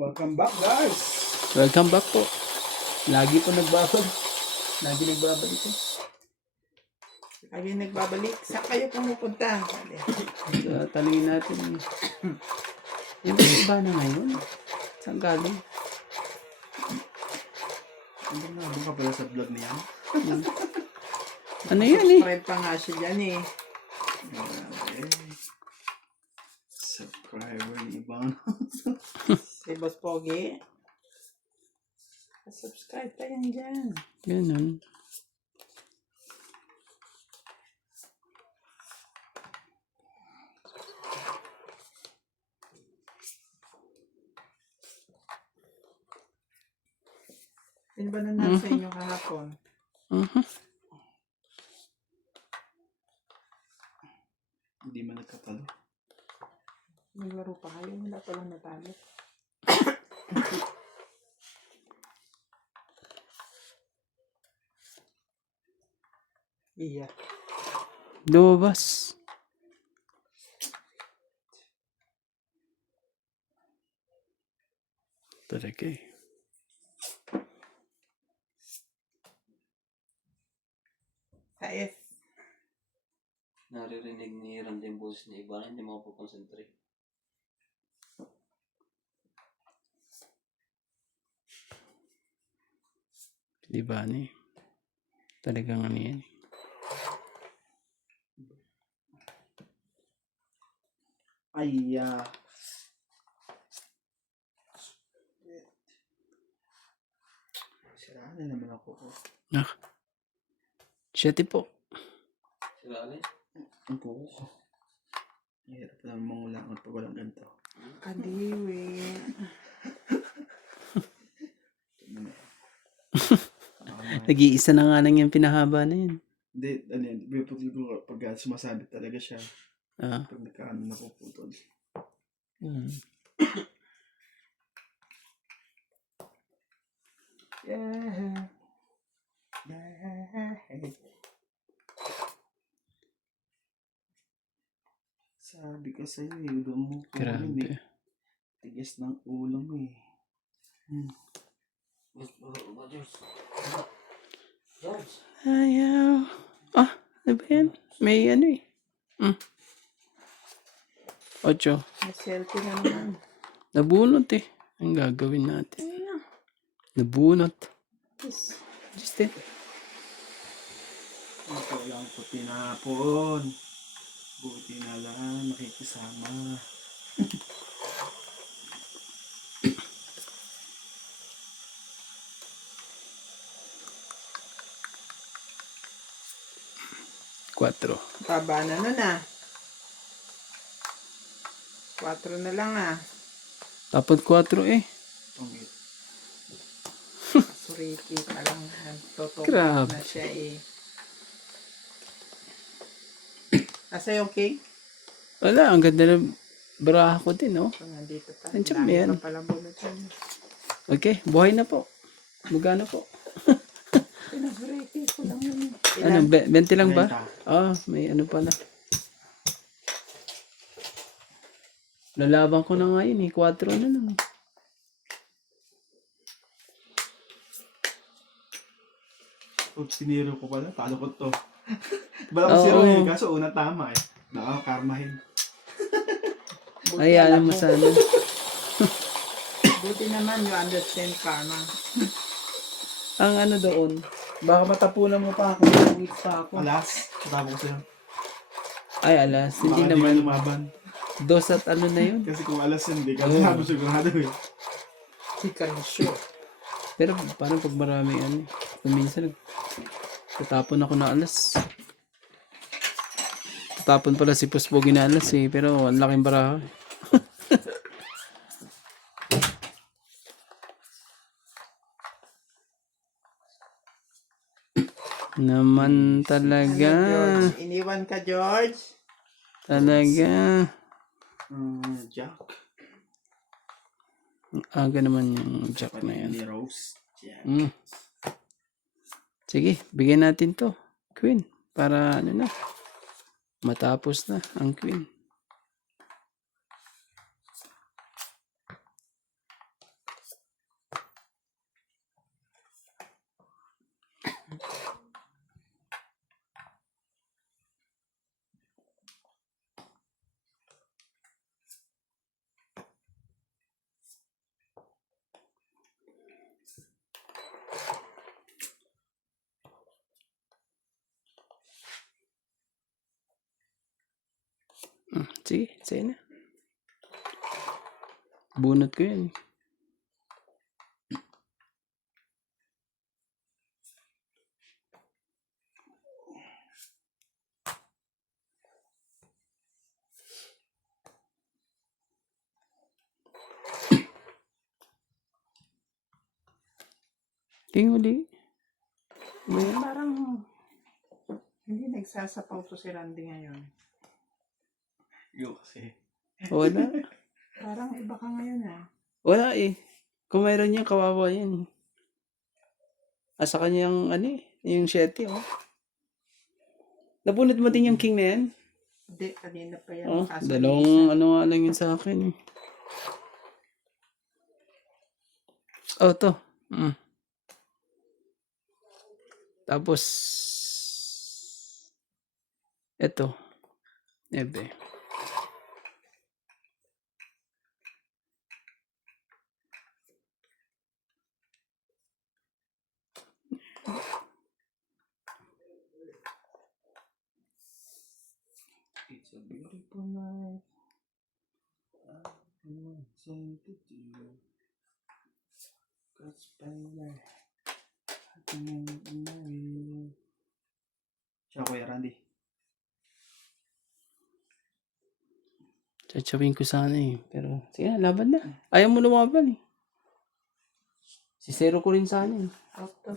Welcome back, guys. Welcome back po. Lagi po nagbabalik. Lagi nagbabalik po. Lagi nagbabalik. Saan kayo pumupunta? Talingin natin. Yung iba na ngayon. Saan galing? Doon ka pala sa vlog niya. Ano yan eh? Subscribe pa nga siya dyan eh. Subscriber ni Ibang. Si Boss Pogi. Subscribe pa yan dyan. Ganun. Ano ba na nasa inyo kahapon? Hindi man nagkatalo. Naglaro pa kayo. Wala pa lang natalo. Iya. Lumabas. Talaga eh. Sais. Naririnig ni Randy yung boses ni Iba, hindi makapakonsentrate. Di ba ni? Talagang ano yan. Ay, siraan na naman ako. Siyete po. Sila alin? Ang buko ko. Hirap na mangulangan pag walang ganito. Kadiwi. Nag-iisa na nga lang yung pinahaba na yun. Hindi, ano yan. Pag sumasabit talaga siya. Pag nagkaano napuputol. Yeah. Sabi ka sa'yo eh, ulo mo. Grabe. Tigas ng ulo mo eh. George. George. Ayaw. Ah, ano ba yan? May ano eh. 8. May selfie na naman. Nabunot eh. Ang gagawin natin. Nabunot. Just it. Ito lang po tinapon. Buti na lang nakikisama. Quatro. Taba na nun ah. 4 na lang ah. Dapat 4 eh. Pangit. Suriki pa lang. Totoo Grabe. na siya eh. Asa yung cake? Wala, ang ganda ng baraha ko din, oh. So, nandito pa. Nandiyan Dami yan. pa palang bulutan. Okay, buhay na po. Magana po. Pinag-suriki ko lang yun. Ano, 20 lang ba? 30. Ah, may ano pala. Lalaban ko na nga yun, eh. 4 na lang. Pag siniro ko pala, talo ko to. Bala ko Oo. zero eh, kaso una tama eh. Baka karmahin. Ay, alam mo sana. Buti naman you understand karma. Ang ano doon, baka matapunan mo pa ako. Weeks pa ako. Alas, tatapo ko sa'yo. Ay, alas. Hindi Baka naman. di ka lumaban. 2 at ano na yun. Kasi kung alas yun, di ka sigurado eh. Chika sure. Pero parang pag marami ano, minsan tatapon ako na alas. Tatapon pala si Puspogi na alas eh, pero ang laking baraha. Naman talaga. George, iniwan ka George? Talaga. Jack. Aga naman yung jack na yan. Ni Rose. Jack. Sige, bigyan natin to. Queen. Para ano na. Matapos na ang queen. Sige, sa'yo na. Bunot ko yan. King uli. Parang hindi nagsasapaw to si Randy ngayon. Yo kasi. Wala. Parang iba ka ngayon ah. Wala eh. Kung mayroon yan, kawawa yan eh. Asa kanya yung ano eh. Yung 7 oh. Nabunot mo din yung king na yan? Hindi, kanina pa yan. Oh, Kaso dalawang ano nga lang yun sa akin eh. Oh, to. Tapos, eto. Ebe. It's a beautiful night. Something to do. God's spell. Siya, Kuya Randy. Tsachawin ko sana eh. Pero, sige na, laban na. Ayaw mo lumaban eh. Si Zero ko rin sana eh. out to.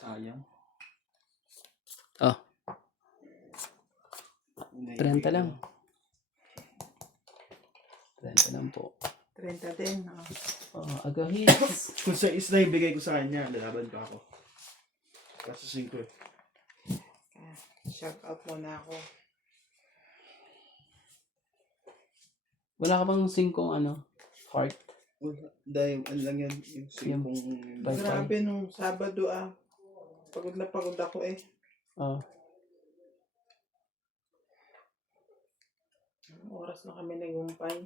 Sayang. Oh, 30 lang. 30 lang po. 30 din. Oh. Oh, agahis. Kung sa isla ibigay ko sa kanya, lalaban pa ako. Kaso 5 eh. Shout out muna ako. Wala ka bang 5 ano? Heart? Dahil, ano lang yan, yung 5 Bye. Grabe nung Sabado ah. Pagod na pagod ako eh. Oh. Oras na kami nagumpay.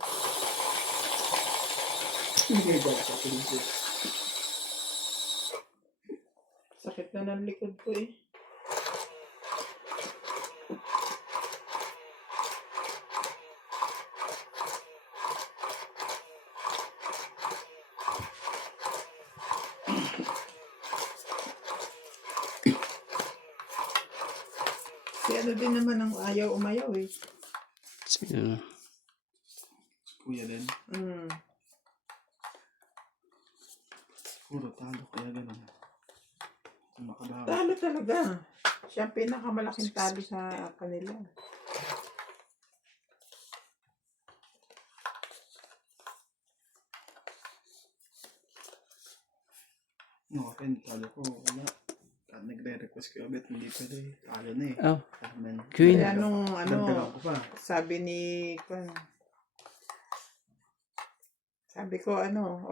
Sakit na ng likod ko eh. Si ano din naman ang ayaw umayaw eh. Sige. Kuya din. Puro talo, kaya ganun. Makabawa. Talo talaga. Siya ang pinakamalaking talo sa kanila. No, akin, talo ko, wala. At nagre-request ko agad, hindi pwede. Talo na eh. Oh, Amen. Queen. Kaya nung Dagdagan ko pa. sabi ni sabi ko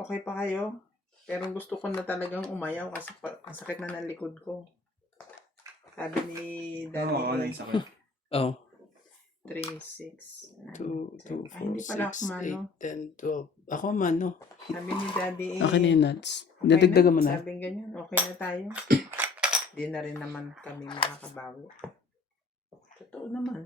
okay pa kayo? Pero gusto ko na talagang umayaw kasi ang sakit na ng likod ko. Sabi ni Daddy. Oo, wala yung sakit. Oh. 3, 6, 2, 2, 4, hindi pala 6, ako mano. 8, 10, 12. Ako mano. Sabi ni Daddy Akin na yung nuts. okay Dadagdagan mo na. Sabi ganyan, okay na tayo. Di na rin naman kami makakabawi. Totoo naman.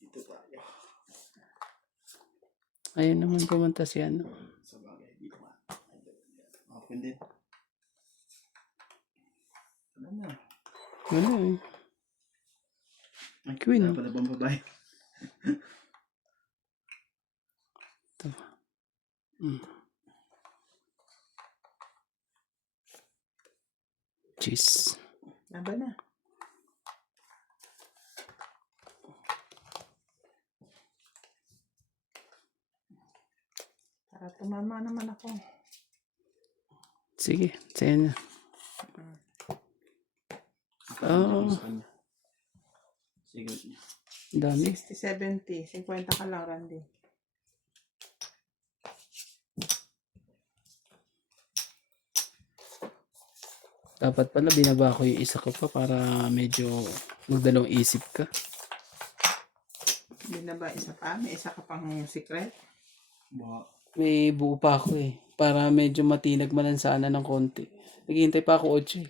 Dito tayo. Ayun naman pumunta si ano. Sa bagay, dito nga. Open din. Ano na? Wala eh. Ay, Queen. wala pala bang babae? Jeez. Naba na. Para tumama naman ako. Sige, sa'yo na. Oo. Sige. Dami. 60, 70. 50 ka lang, Randy. Dapat pala binaba ko yung isa ko pa para medyo magdalawang isip ka. Hindi na ba isa pa? May isa ka pang secret? Baka. May buo pa ako eh. Para medyo matinag man lang sana ng konti. Naghihintay pa ako 8 eh.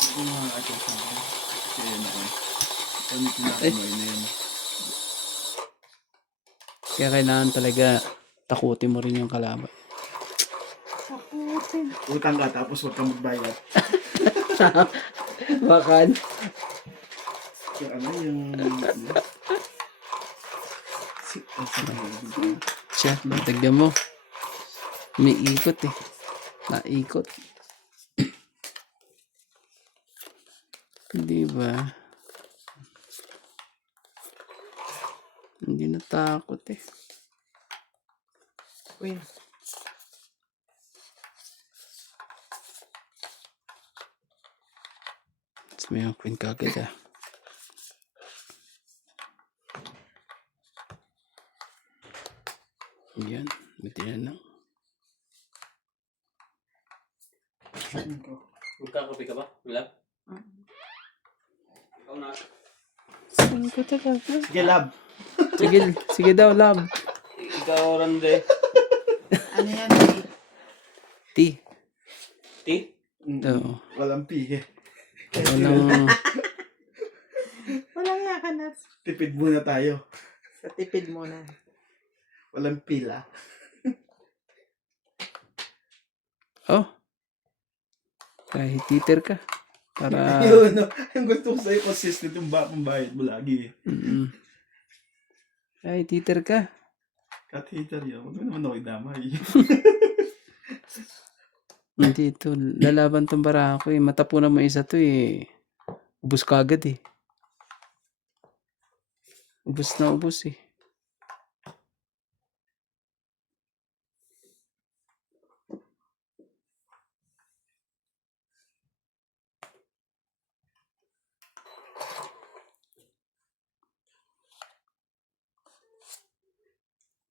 Hindi ko makakatid sa akin. Kasi yun ako. Kami pinakamoy na yun. Kaya kailangan talaga takutin mo rin yung kalaban. Takutin. Utang ka tapos huwag kang magbayad. Bakal. Yung ano, yung... Siya, tignan mo. May ikot eh. Naikot. Di ba? Hindi natakot eh. Queen. Tapos may yung queen kagad ah. Yan. Buti na lang. Magkakape ka ba? Wala? Ikaw na. Saan ko talaga? Sige, lab. Sige daw, love. Ikaw, Rande. Ano yan eh? T. Ti? Oo. Walang pihe. Walang... Walang yakanat. Tipid muna tayo. Sa tipid muna. Walang pila. Oh. Kahit titer ka. Para... Yun, no? Ang gusto ko sa'yo, consistent yung pambayad mo lagi. Kahit titer ka. Catheter yun. Huwag mo naman ako idamay. Hindi ito. Lalaban tong barako eh. Matapunan mo isa to eh. Ubus ka agad eh. Ubus na ubus eh.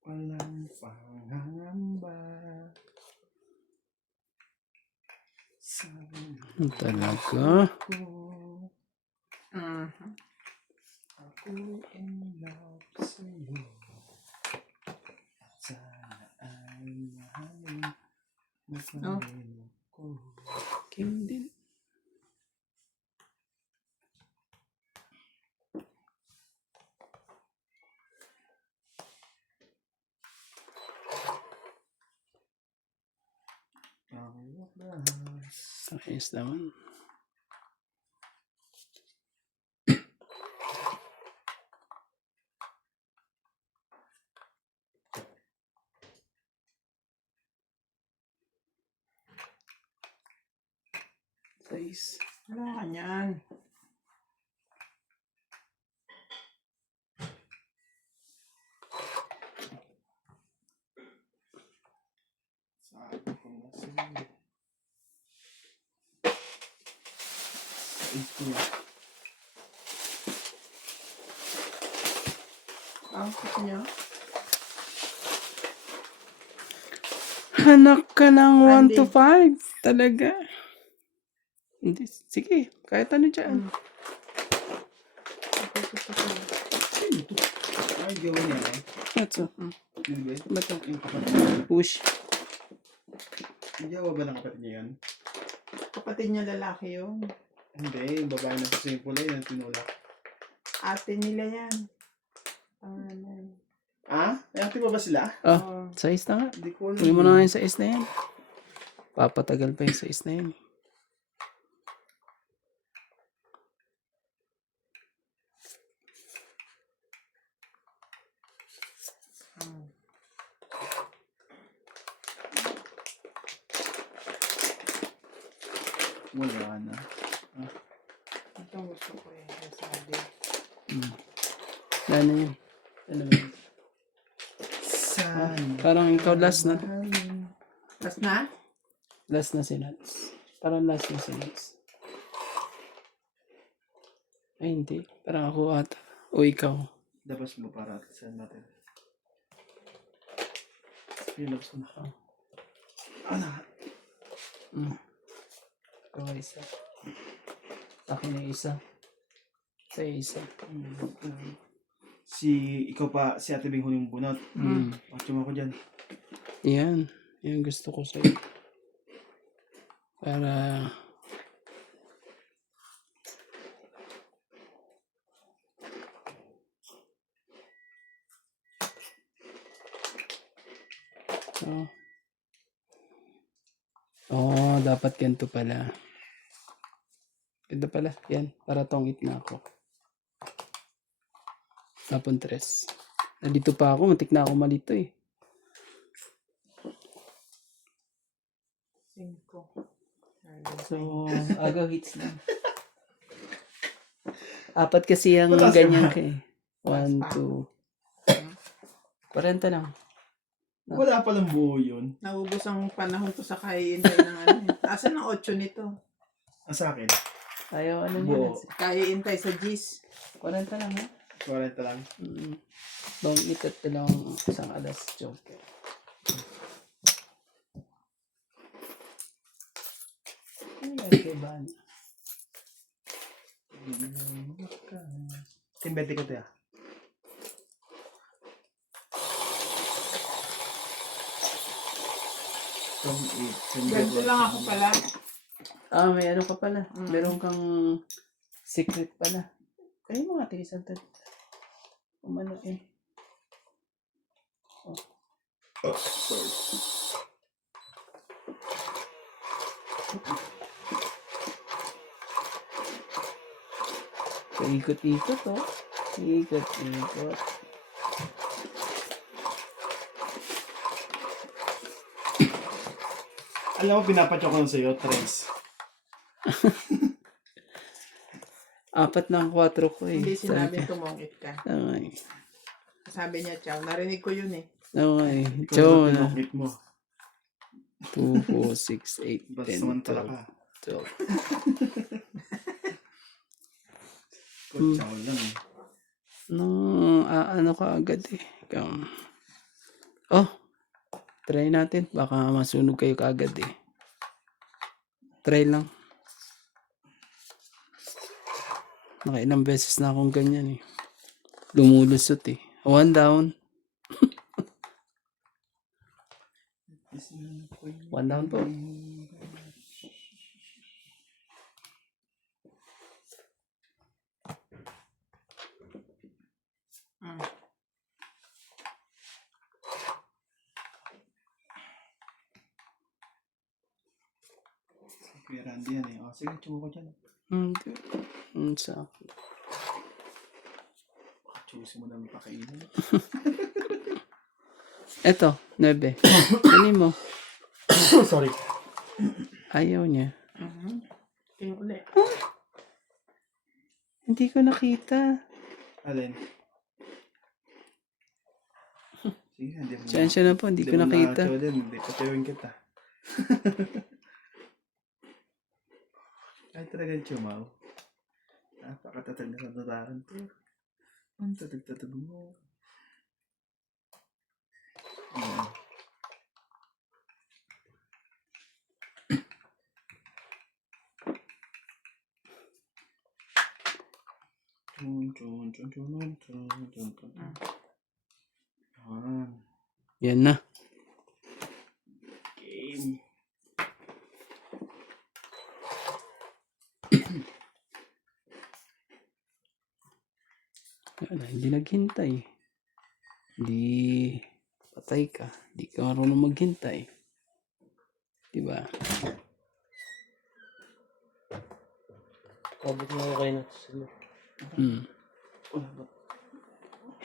Walang pangangamba. Talaga. Ako in love sa'yo. Sana ay mahalin mo pa rin ako. Kim din. Ang wakas. Ayos naman. Size. Wala ka niyan. Sabi ko na sa'yo. Sa ito. Ang gusto niya? Anak ka ng 1 Randy. to 5. Talaga. Hindi. Sige. Kahit ano dyan. Ako gusto ko. Ay, gawin niya eh. What's up? Yun ba? Ba't ito? Yung kapatid niya. Push. Yung jawa ba ng kapatid niya yun? Kapatid niya lalaki yun. Hindi, yung babae na sa swimming pool yun ang tinulak. Ate nila yan. Ano. Ah? Ay, ate ba sila? Oh, size na nga. Hindi ko alam. Huli mo na nga yung size na yan. Papatagal pa yung size na yan. Wala na. Ito gusto ko eh. Sabi. Wala na yun. Ano ba yun? Sana. Parang ikaw last na. Tapos na? Last na si Nats. Parang last na si Nats. Ay, hindi. Parang ako ata. O ikaw. Dabas mo para saan natin. Yung labas ko na. Ano? Ikaw isa. Akin na isa. Sa'yo isa. Ikaw pa, si Ate Bing huling bunot. Pachum ako dyan. Yan. Yan gusto ko sa'yo. Para... dapat ganito pala. Ganda pala. Yan. Para tongit na ako. Tapon 3. Nandito pa ako. Matik na ako malito eh. 5. So, agaw hits lang. 4 kasi ang Mataas ganyan ka ba? ka eh. 1, 2. 40 lang. Wala palang buo yun. Naubos ang panahon ko sa kaiintay ng ano. Asan ang 8 nito? Sa akin, Ayaw ano buo. niya. Kaiintay sa G's. 40 lang ha. 40 lang. Bang itat lang isang alas joke. Okay, ba? Timbete ko tayo. Ganito lang ako pala. May ano ka pala. Meron kang secret pala. Kaya mo nga tigisan to. Umano eh. Sorry. Ikot-ikot oh. Ikot-ikot. Alam mo, pinapatyo ko lang sa'yo, Tres. 4 ng 4 ko eh. Hindi sinabi tumongit ka. Okay. Sabi niya, Chow. Narinig ko yun eh. Okay. Ikaw So, na pinokit mo. 2, 4, 6, 8, Basta 10, samantala ka. 12. Kutsaw lang eh. Ano ka agad eh. Oh, try natin. Baka masunog kayo kaagad eh. Try lang. Nakailang beses na akong ganyan eh. Lumulusot eh. 1 down. 1 down po. Kuya Randy yan eh. Sige, tsumo ko dyan. Hindi. Sa akin. Choose mo na mapakainin. Eto, 9. Ano mo? Sorry. Ayaw niya. Tingin ulit. Hindi ko nakita. Alin? Sige, hindi mo Sensya na po, hindi ko nakita. Hindi ko tiyawin kita. Ay, talagang chumaw. Napakatatag na katataran to. Ang tatag-tatag mo. Yan na. Game. Hindi naghintay. Hindi patay ka. Hindi ka marunong maghintay. Diba? Abot mo kayo na sila.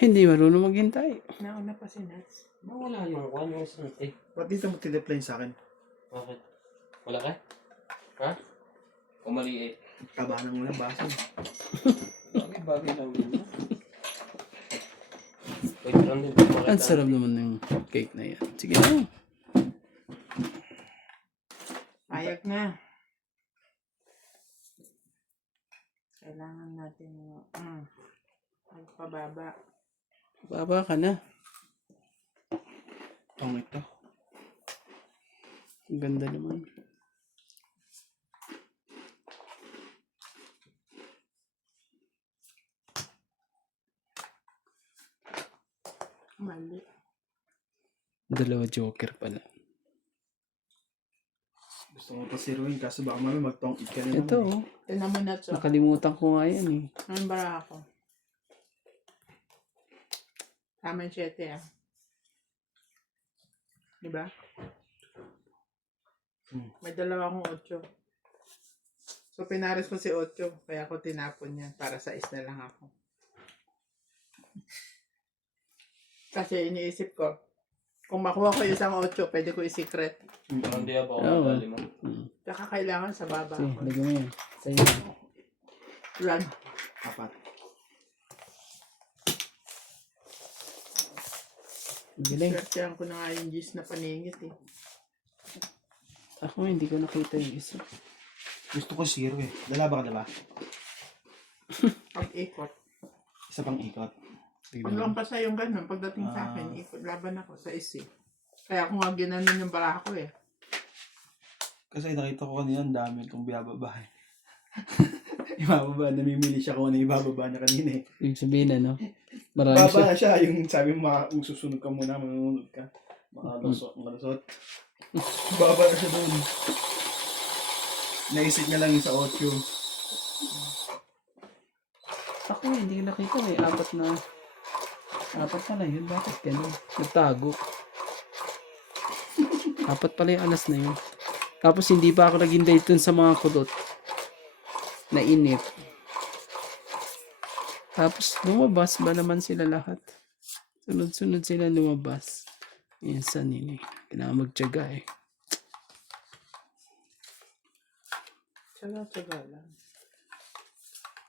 Hindi marunong maghintay. Nauna pa si Nats. Wala yung one yung sante. Ba't dito mo tinipline sa akin? Bakit? Wala ka? Ha? O maliit? Taba ng labasan. Bagay lang din. Wait lang din. Ang sarap naman ng cake na yan. Sige na. Payag na. Kailangan natin magpababa. Baba ka na. Tong ito. Ang ganda naman. Mali. Dalawa joker pala. Gusto mo pa siruin kaso baka mami magtong-it ka na Ito, naman. oh. Tignan mo na to. Nakalimutan ko nga yan eh. Anong bara ako? Tama yung 7 ah. Diba? May dalawa akong 8. So, pinaris ko si 8. Kaya ako tinapon yan. Para sa is na lang ako. Kasi iniisip ko, kung makuha ko yung isang 8, pwede ko i-secret. Parang di ako Oo. madali mo. Tsaka kailangan sa baba Sige, ako. lagyan mo yan. Sa'yo. Run. 4. Galing. Swertihan ko na nga yung gis na paningit eh. Ako hindi ko nakita yung isa. Gusto ko zero eh. Dalawa ka diba? Pag-ikot. Isa pang ikot. Pag lang pa sa yung ganun, pagdating sa akin, ikot, laban ako sa is eh. Kaya ako nga ginanon yung bara ko eh. Kasi nakita ko kanina ang dami itong binababa eh. Ibababa, namimili siya kung ano yung ibababa niya kanina eh. Yung sabihin ano? Marami siya. Baba siya, yung sabi mo, kung susunod ka muna, manunod ka. Malusot. Baba na siya doon. Naisip niya lang yung sa 8. Ako hindi ko nakita. May 4 na. 4 pala yun. Bakit ganun? Nagtago. 4 pala yung alas na yun. Tapos hindi pa ako naghintay dun sa mga kulot. Nainip. Tapos lumabas ba naman sila lahat? Sunod-sunod sila lumabas. Minsan yun eh. Kailangan magtiyaga eh. Tsaga-tsaga lang.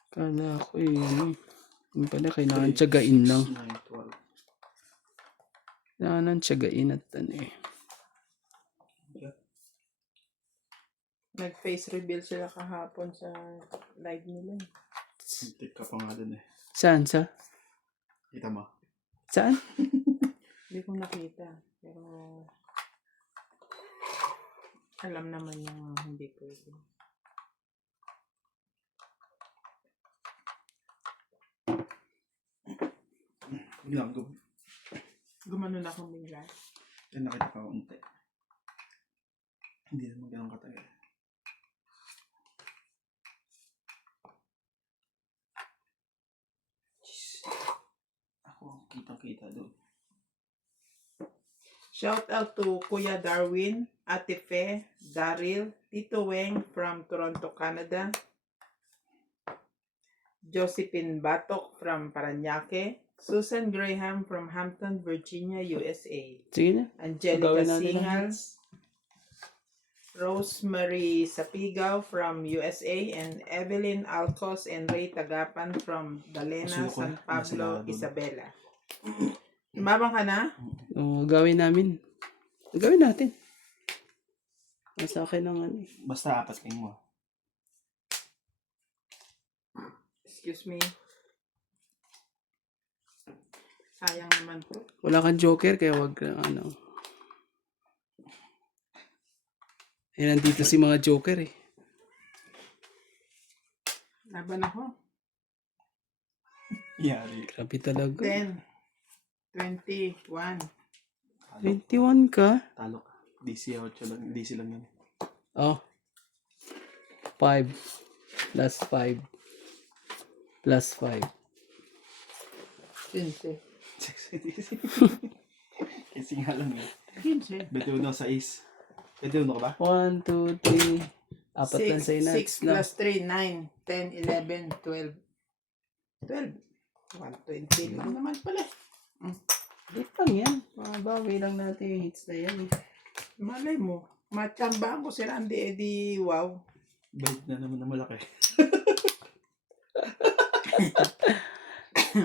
Kala ko eh. Ano, yung pala kailangan tiyagain lang. 9, 12. Kailangan tiyagain at ano eh. Nag-face reveal sila kahapon sa live nila. Tik ka pa nga dun eh. Saan? Kita mo. Saan? Hindi ko nakita. Pero alam naman yung hindi pwede. Biglang Gumanon ako bigla. nakita ka unti. Hindi naman ganun katagal. Ako, kitang-kita doon. Shout out to Kuya Darwin, Ate Fe, Daryl, Tito Weng from Toronto, Canada, Josephine Batok from Paranaque, Susan Graham from Hampton, Virginia, USA, Sige na. Angelica Gawin natin ang Singals, Rosemary Sapigaw from USA, and Evelyn Alcos and Ray Tagapan from Dalena, Suko, San Pablo, nasa lado. Isabela. Tumabang ka na? O, gawin namin. Gawin natin. Nasa akin ang ano eh. Basta 4 kayo mo. Excuse me. Sayang naman po. Wala kang joker kaya wag ka ano. Eh, nandito si mga joker eh. Laban ako. Yari. Grabe talaga. 10, 21. 21 ka? Talo ka. DC 8 lang. DC lang yun. Oh. 5. Plus 5. Plus 5. 15. Kasi nga lang yun. 15. Beto na sa is. Beto ka ba? 1, 2, 3. Apat lang sa'yo na. 6 plus 3, 9, 10, 11, 12. 12. 120 lang naman pala. Hit lang yan. Mabawi lang natin yung hits na yan eh. Malay mo. Matsambahan ko si Randy, edi wow. Balik na naman na malaki.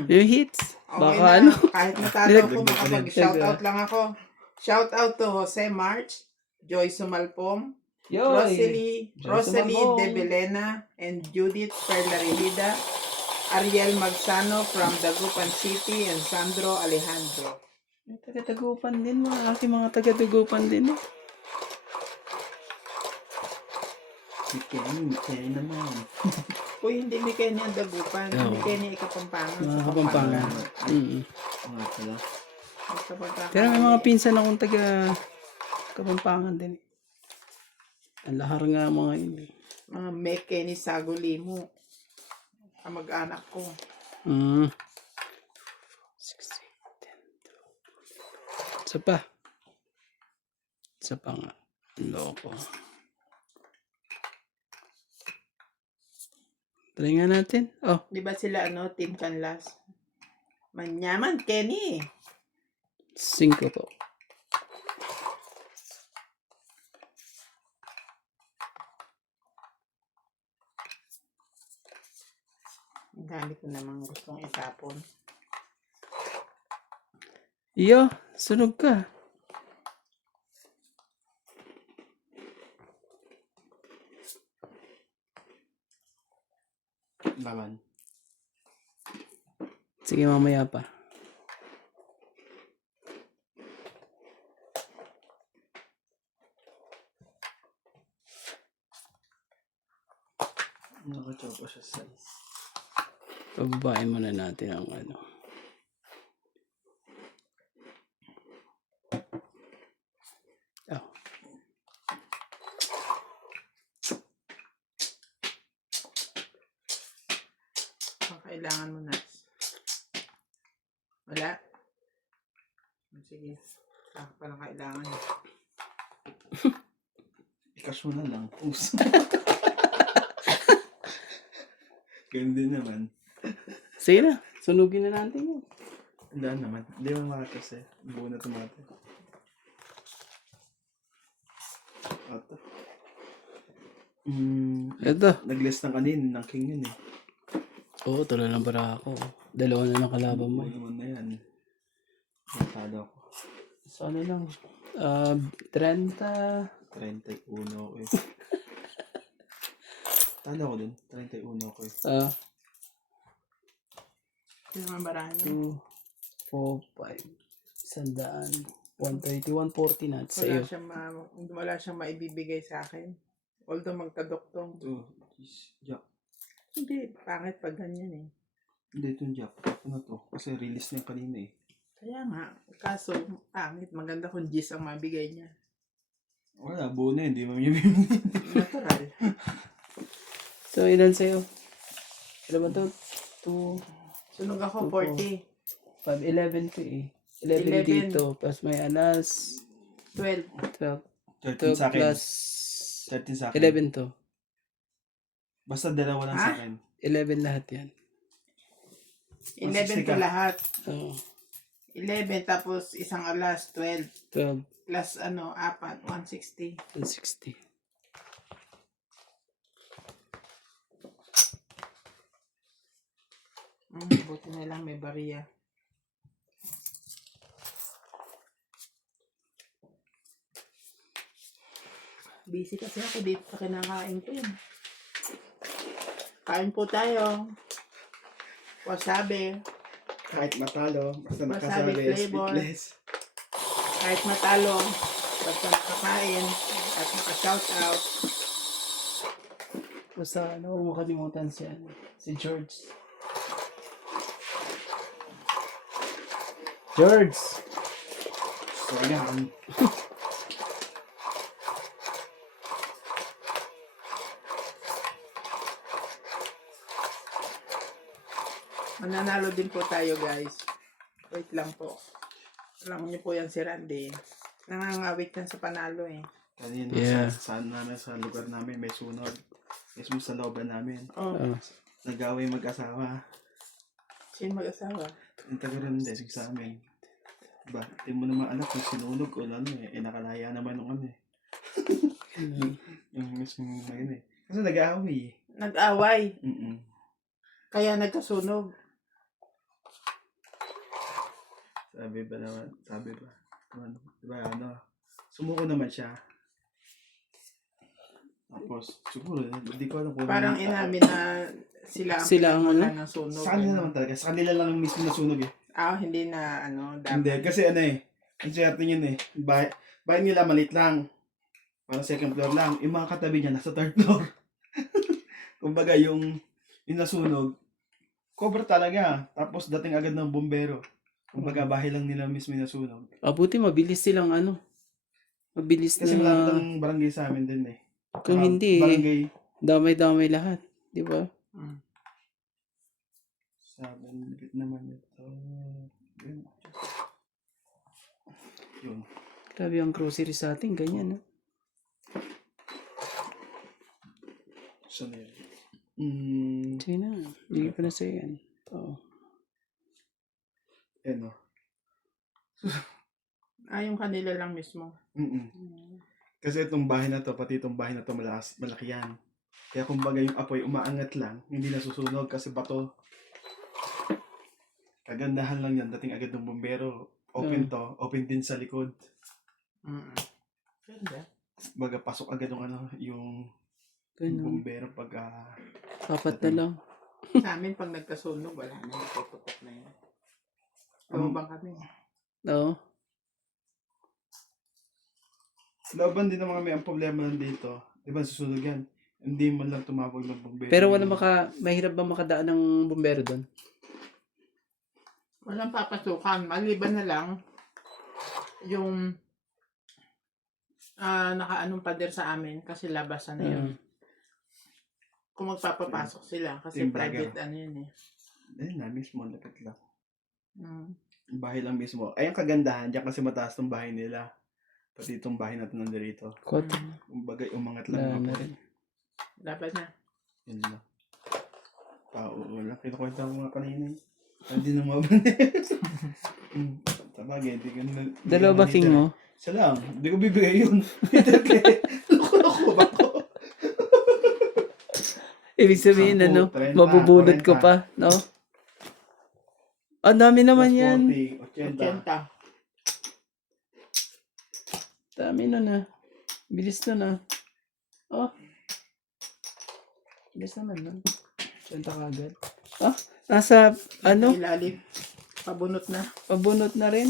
Yung hits. Okay Baka na. ano. Kahit natalo ko, makapag-shoutout lang ako. Shoutout to Jose March, Joy Sumalpom, Rosalie De Belena, and Judith Perlarihida, Ariel Magsano from Dagupan City, and Sandro Alejandro. May taga-tagupan din. Mga aking mga taga-tagupan din eh. Si Kenny naman. Uy, hindi ni Kenny ang Dagupan. Oo. Hindi Kenny Ikapampangan. Mga kapampangan. Mm-mm. Nga pala. Basta pagkakamali. Pero may mga pinsan akong taga Kapampangan din. Ang lahar nga mga yun. Mga meke ni Sagolimo. Kamag-anak ko. Mm. 16, 10, 12. Isa pa. Isa pa nga. Ang loko. Try nga natin. Oh, Di ba sila Team Canlas? Manyaman, Kenny. 5 po. Ang dami ko namang gustong itapon. Iyo, sunog ka. Laman. Sige, mamaya pa. Nakachopa siya sa size. Pababain muna natin ang ano. Oh. Ang kailangan mo na. Wala? Sige. Saka pa lang kailangan. Ikas mo na lang. Puso. Ganun din naman. Sige na, sunugin na natin yun. Hindi naman. Hindi mo makakas eh. Buo na tumate. Ito. Ito. Nag-less ng kanin. Ng king yun eh. Oo, tuloy ng bara ako. Dalawa na ng kalaban mo. Buo naman na yan. Matalo ako. So ano lang, 30. 31 ako eh. Talo ko din. 31 ako eh. Sino man barahan niyo? 2, 4, 5, 100, 130, 140 na sa iyo. Wala siyang maibibigay sa akin. Although magkadoktong. Ito. Jack. Hindi, pangit pag ganyan eh. Hindi itong Jack. Ano to? Kasi release niya kanina eh. Kaya nga, kaso pangit. Maganda kung G's ang mabigay niya. Wala. Buo na yun. Hindi mo bibigyan. Natural. So ilan sa'yo? Ilan ba to? 2, Sunog ako, 2, 40. 5, 11 to eh. 11 11. dito. Plus may alas. 12. 12. 13 sa 12 akin. plus 13 sa akin. 11 to. Basta dalawa lang sa akin. 11 lahat yan. 11 160 to ka. lahat. Oo. 11 tapos isang alas, 12. 12, Plus 4, 160. 160. Buti na lang may bariya. Busy kasi ako dito sa kinakain ko yun. Kain po tayo. Wasabi. Kahit matalo. Basta Wasabi nakasabi. flavor. Speechless. Kahit matalo. Basta nakakain. At naka-shoutout. Basta ano, huwag mo kalimutan si George. George! So yan. Mananalo din po tayo guys. Wait lang po. Alam niyo po yan si Randy. Nangangawit yan sa panalo eh. Kanina Yeah. sa lugar namin may sunod. Mismo sa looban namin. Oh, Oh. Nag-away mag-asawa. sino mag-asawa? Yung taga-ron din sa amin. Diba? Hindi mo naman alam kung sinunog o ano eh. Nakalaya naman nung ano eh. Yung mismo ngayon eh. Kasi nag-away eh. Nag-away. Kaya nagkasunog. Sabi ba? Diba ano? Sumuko naman siya. Tapos, siguro, hindi ko alam kung Parang inamin na sila Sila ang pinagmulan ano? ng sunog. Sa kanila naman talaga. Sa kanila lang mismo nasunog eh. Hindi na Hindi, dapat. kasi ano eh. Ang swerte yun eh. Bahay nila malit lang. Parang second floor lang. Yung mga katabi niya nasa third floor. Kumbaga yung nasunog, cover talaga. Tapos dating agad ng bombero. Kumbaga, bahay lang nila mismo yung nasunog. Buti mabilis silang mabilis Kasi malapit na, ang barangay sa amin din eh. kung Saka hindi, barangay, damay-damay lahat. Di ba? sabi, lapit naman ito. Yun. Yun. Grabe ang grocery sa atin, ganyan, no? Saan na yun? Sige na, hindi pa na sa yan. Oo. Ano? Yung kanila lang mismo. Kasi itong bahay na to, pati itong bahay na to, malaki yan. Kaya kumbaga yung apoy umaangat lang, hindi nasusunog kasi bato. Kagandahan lang yan, dating agad ng bumbero. Open to, open din sa likod. Ganda. Baga pasok agad yung Ganun. bumbero pag Apat na lang. Sa amin, pag nagkasunog, wala na. Puputok na yun. Tumabang kami. Oo. laban din naman kami ang problema nandito. Di ba susunog yan? Hindi man lang tumawag ng bumbero. Pero mahirap ba makadaan ng bumbero doon? Walang papasukan. Maliban na lang yung nakaanong pader sa amin kasi labasan na yun. Kung magpapapasok sila kasi Team private Blogger. yun eh. Ayun na, mismo, lapit lang. Mm. Bahay lang mismo. Ay, ang kagandahan, diyan kasi mataas tong bahay nila. Pati itong bahay natin nandito. Kote. Kumbaga, umangat Wala lang na ako. rin. Dapat na. Yun lang. Wala. Kinukwenta ko nga kanina eh. Hindi na mabanis. Sabagay, hindi ko na... Dalawa ba king mo? Isa lang. Hindi ko bibigay yun. Loko-loko ba ko? Ibig sabihin, 10, 30, mabubunot ko 40. pa, no? Ang dami naman Plus yan. 40, 80. 80. Dami na. Bilis na. Oh. Bilis naman, no? 80 kagad. Nasa, Ilalim. Pabunot na. pabunot na rin.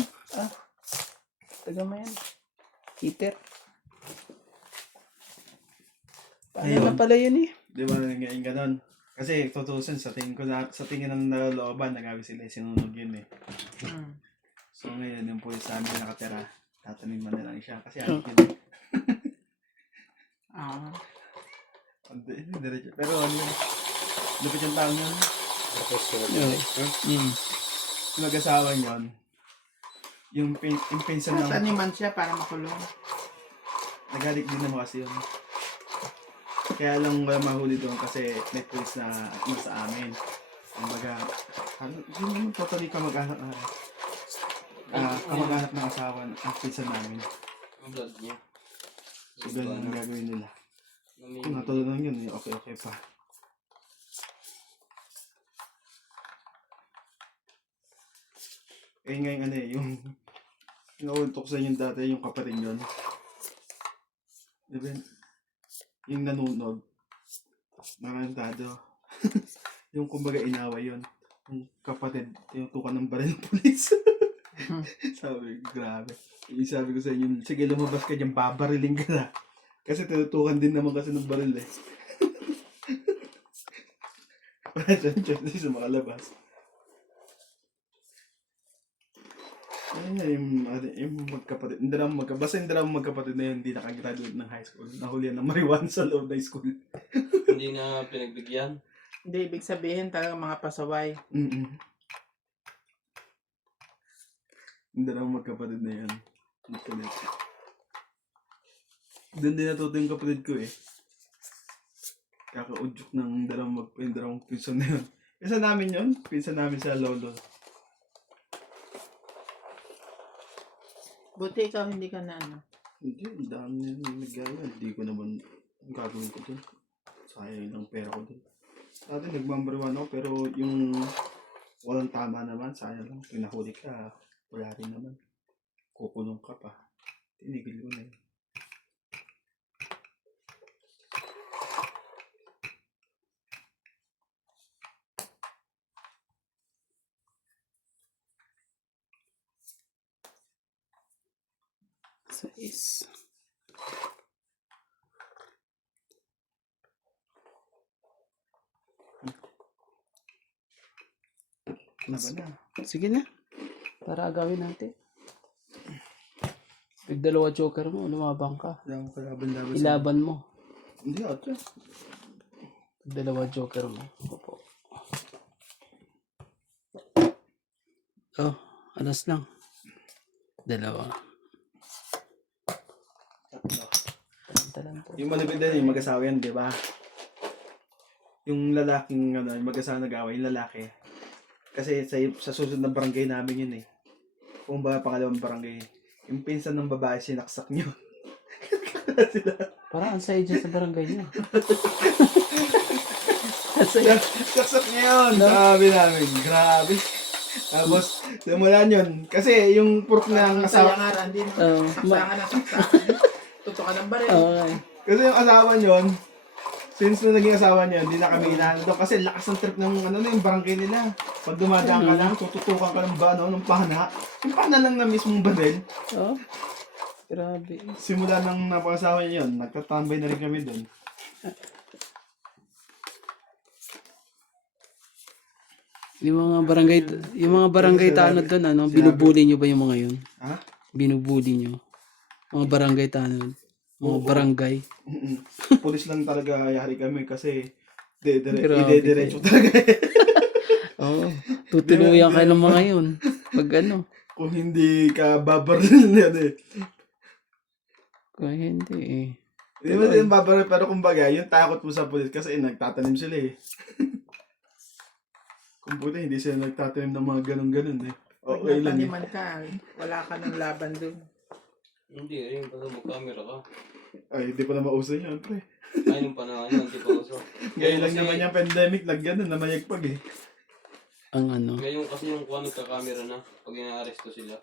Taga mo yan. Heater. Paano Ayun. na pala yun eh? Di ba ngayon ganon? Kasi tutusin sa tingin ko sa tingin ng nalooban nagawi sila sinunog yun eh. So ngayon yung pulis sa amin nakatira, tataniman na lang siya kasi ano yun. Diretso. Pero ano yun? Lupit yung taong yun. Tapos Yung mag-asawa yun, yung pinsan ng Taniman siya para makulong. nagalit din naman kasi yun. Kaya lang wala mahuli doon kasi may pulis na sa amin. Kumbaga, hindi naman totally kamag-anak kamag-anak ng asawa ang pinsan namin. ang vlog niya. So, ganun ang gagawin nila. Kung natulungan yun, okay pa. Ngayon yung nauuntok sa inyo dati, yung kapatid yun. Diba? Yung nanunog. Narantado. Yung kumbaga inaway yun. Yung kapatid, tinutukan ng baril ng pulis. Sabi, grabe. Sabi ko sa inyo, sige lumabas ka dyan, babariling ka na. Kasi tinutukan din naman kasi ng baril eh. Wala siyang sa makalabas. Ayun yung magkapatid. Basta hindi naman magkapatid na yun, hindi nakagraduate ng high school. Nahuli na marijuana sa loob ng school. Hindi na pinagbigyan. Hindi, ibig sabihin talaga mga pasaway. Hindi naman magkapatid na yan. Doon din natuto yung kapatid ko eh. Kakaudyok ng dalawang pinsan na yun. Pinsan namin yun. Pinsan namin sa lolo. Buti ikaw hindi ka na Hindi, ang dami nila nagaya. Hindi ko naman ang gagawin ko dun. Sayang ng pera ko dun. Dati nagmamariwan ako pero yung walang tama naman, sayang lang. Pinahuli ka, wala rin naman. Kukulong ka pa. Tinigil ko na yun. Sais. Ano ba na? Sige na. Para agawin natin. Pag dalawa joker mo, lumabang ka. Wala mo kalaban-laban sa... Ilaban mo. Hindi, ate. Pag dalawa joker mo. Opo. Oh, alas lang. Dalawa. Tatlo. Talan po. Yung malupit din, yung mag-asawa yan, di ba? Yung lalaking, yung mag-asawa nag-away, yung lalaki. Kasi sa susunod na barangay namin yun eh. Kung ba pangalawang barangay, yung pinsan ng babae sinaksak niyo. Sila. Parang ang saya dyan sa barangay niya. Saksak niya yun. Sabi namin, grabe. Tapos, simulan yun. Kasi yung purok na ang Masaya asawa, nga, Randy. No? Oo. Saksakan na saksakan. Tutukan ng baril. Okay. kasi yung asawa niyon, since nung naging asawa niya, hindi na kami inaano doon. Kasi lakas ng trip ng yung barangay nila. Pag dumadaan ka lang, tututukan ka ng ng pana. Yung pana lang na mismong baril. Oh. Grabe. Simula nang napangasawa niya yun, nagtatambay na rin kami doon. Yung mga barangay tanod doon, ano, binubuli nyo ba yung mga yun? Ha? Binubuli nyo. Mga barangay tanod. Mga barangay. Pulis lang talaga yari kami kasi Grabe ide-diretso talaga. Oo. Tutuluyan kayo ng mga yun. Pag ano. Kung hindi ka babaril yan eh. Kaya hindi eh. Hindi mo din babaril pero kumbaga yung takot mo sa pulis kasi nagtatanim sila eh. Kung buti hindi sila nagtatanim ng mga ganun-ganun eh. Pag Okay lang eh. nataniman ka, wala ka ng laban dun. Hindi rin, basta mag-camera ka. Ay, hindi pa na mauso yan pre. Ay, nung panahon yun, hindi pa uso. Ngayon lang naman yung pandemic, ganun, namayagpag eh. Ang ano. Ngayon kasi yung kuha nagka-camera na, pag ina-aresto sila.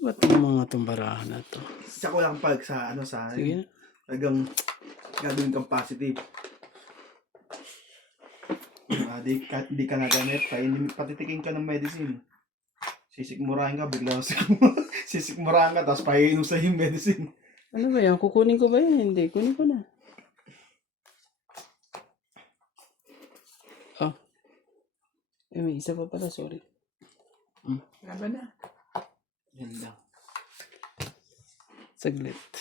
Ba't yung mga tumbarahan na to? Tsaka lang pag sa ano sa Sige na. talagang gagawin kang positive. Kahit hindi ka nagamit, patitikin ka ng medicine. Sisikmurahin ka, bigla sisikmurahin ka, tapos paiinom sa yung medicine. Ano ba yan? Kukunin ko ba yan? Hindi. Kunin ko na. Ah. Eh, may isa pa pala. Sorry. Laban na. Yan lang. Saglit.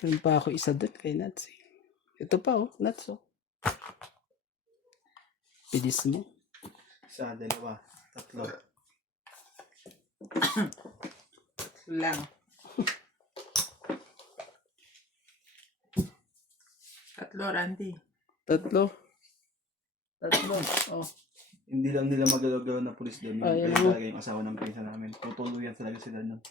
Meron pa ako isa doon kay Nats eh. Ito pa oh. Nats oh. Pilis mo. Isa, dalawa, tatlo. Lang. Tatlo, Randy. Tatlo. Oh. Hindi lang nila magalaw-galaw na pulis doon. Ay, Yung ano? talaga yung asawa ng pinsan namin. Tutuluyan talaga sila nun.